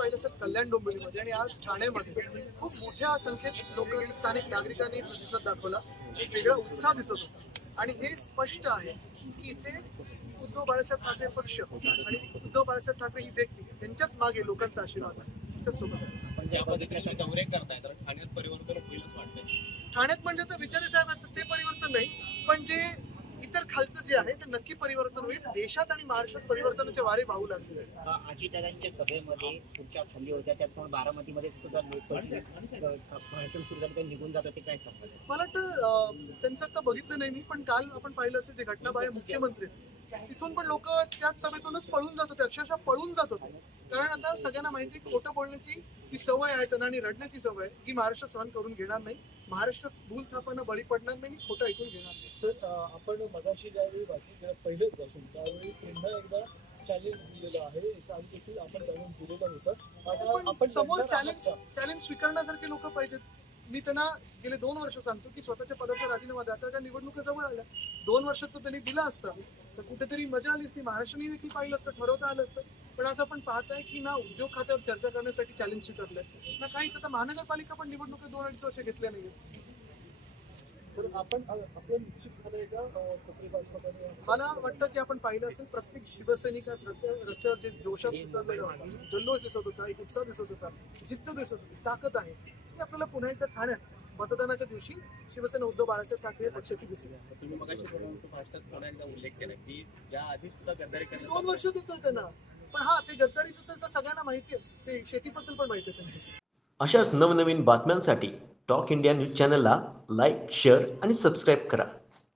आणि आज ठाण्यामध्ये खूप मोठ्या संख्येत लोक स्थानिक नागरिकांनी प्रतिसाद दाखवला. एक वेगळा उत्साह दिसत होता. आणि हे स्पष्ट आहे की इथे उद्धव बाळासाहेब ठाकरे पक्ष आणि उद्धव बाळासाहेब ठाकरे ही व्यक्ती त्यांच्याच मागे लोकांचा आशीर्वाद आहे. ठाण्यात म्हणजे तर विचारे साहेब ते परिवर्तन नाही पण जे खालचं जे आहे ते नक्की परिवर्तन होईल. देशात आणि महाराष्ट्रात परिवर्तनाचे वारे वाहू लागले अजितदादांच्या सभेमध्ये खुर्च्या खाली होत्या त्याचमुळे बारामतीमध्ये सुद्धा निघून जात होते काय सांगतात मला वाटतं त्यांचं आता बघितलं नाही मी पण काल आपण पाहिलं असेल जे घटनाबाह्य मुख्यमंत्री आहेत, तिथून पण लोक त्याच सभेतूनच पळून जात होते अक्षरशः पळून जात होते कारण आता सगळ्यांना माहिती खोटं बोलण्याची ही सवय आहे त्यांना आणि रडण्याची सवय आहे ही महाराष्ट्र सहन करून घेणार नाही. महाराष्ट्र भूल थापांना बळी पडणार नाही आणि खोटं ऐकून घेणार नाही. सर आपण मगाशी ज्यावेळी केलं पहिलेच भाषण त्यावेळी पुन्हा एकदा चॅलेंज दिलेलं आहे आधी देखील आपण चॅलेंज दिलेलं होतं. आपण समोर चॅलेंज? चॅलेंज स्वीकारण्यासारखे लोक पाहिजेत. मी त्यांना गेले दोन वर्ष सांगतो की स्वतःच्या पदाचा राजीनामा द्या आता त्या निवडणुका जवळ आल्या. दोन वर्षाचं त्यांनी दिलं असतं. तर कुठेतरी मजा आली असती. महाराष्ट्राने देखील पाहिलं असतं ठरवता आलं असतं. पण असं आपण पाहताय की ना उद्योग खात्यावर चर्चा करण्यासाठी चॅलेंज स्वीकारलंय. ना काहीच. आता महानगरपालिका पण निवडणुका दोन अडीच वर्ष घेतल्या नाहीये तर आपण आपलं निश्चित झालंय का मला वाटतं की आपण पाहिलं असेल प्रत्येक शिवसैनिक रस्त्यावर जे जोशात उतरलेलं आहे जल्लोष दिसत होता एक उत्साह दिसत होता जिद्द दिसत होती ताकद आहे. ती आपल्याला पुन्हा एकदा ठाण्यात मतदानाच्या दिवशी शिवसेना उद्धव बाळासाहेब ठाकरे पक्षाची दिसली. आहे तुम्ही मगाशी बोलून भाषणात पुन्हा एकदा उल्लेख केला की या आधी सुद्धा गद्दारी दोन वर्ष देतोय त्यांना. पण हा ते गद्दारीचं तर सगळ्यांना माहिती आहे. ते शेतीबद्दल पण माहिती आहे त्यांची अशाच नवनवीन बातम्यांसाठी टॉक इंडिया न्यूज चॅनलला लाईक शेअर आणि सबस्क्राईब करा.